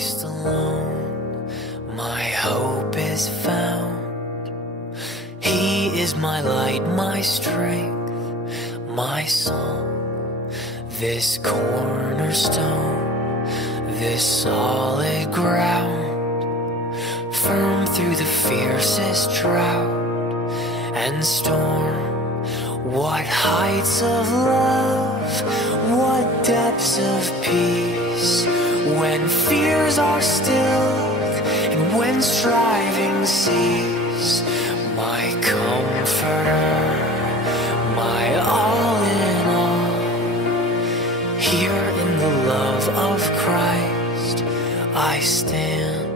Christ alone my hope is found. He is my light, my strength, my song. This cornerstone, this solid ground, firm through the fiercest drought and storm. What heights of love, what depths of peace, when fears are stilled and when striving cease. My comforter, my all in all, here in the love of Christ I stand.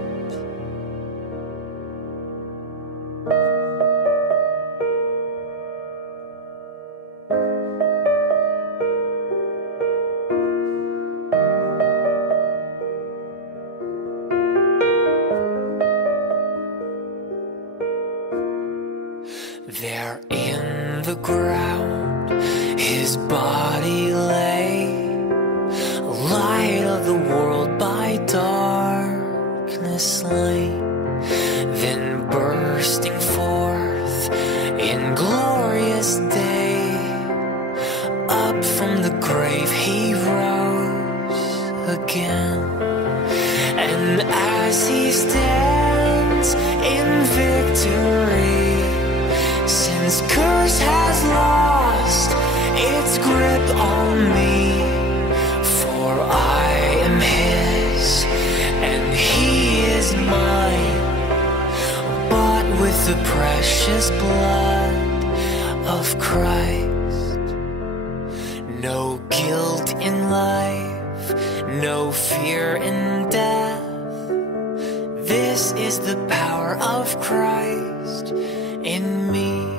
There in the ground his body lay, light of the world by darkness slain. Then bursting forth in glorious day, up from the grave he rose again. And as he stands in victory, sin's curse has lost its grip on me. For I am his and he is mine, bought with the precious blood of Christ. No guilt in life, no fear in death. This is the power of Christ in me.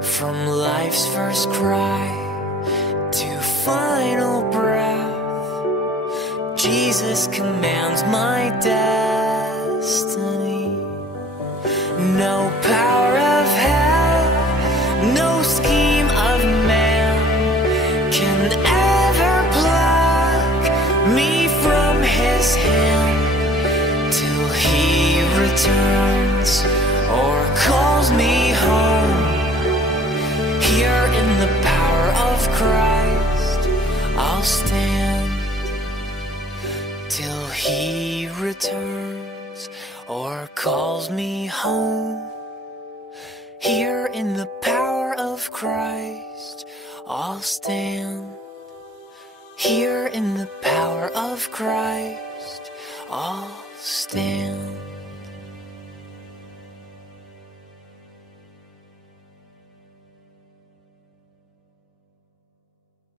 From life's first cry to final breath, Jesus commands my destiny. No power of hell, no scheme of man can ever pluck me from his hand, till he returns or calls me home. Here in the power of Christ I'll stand, till he returns or calls me home. Here in the power of Christ I'll stand. Here in the power of Christ I'll stand.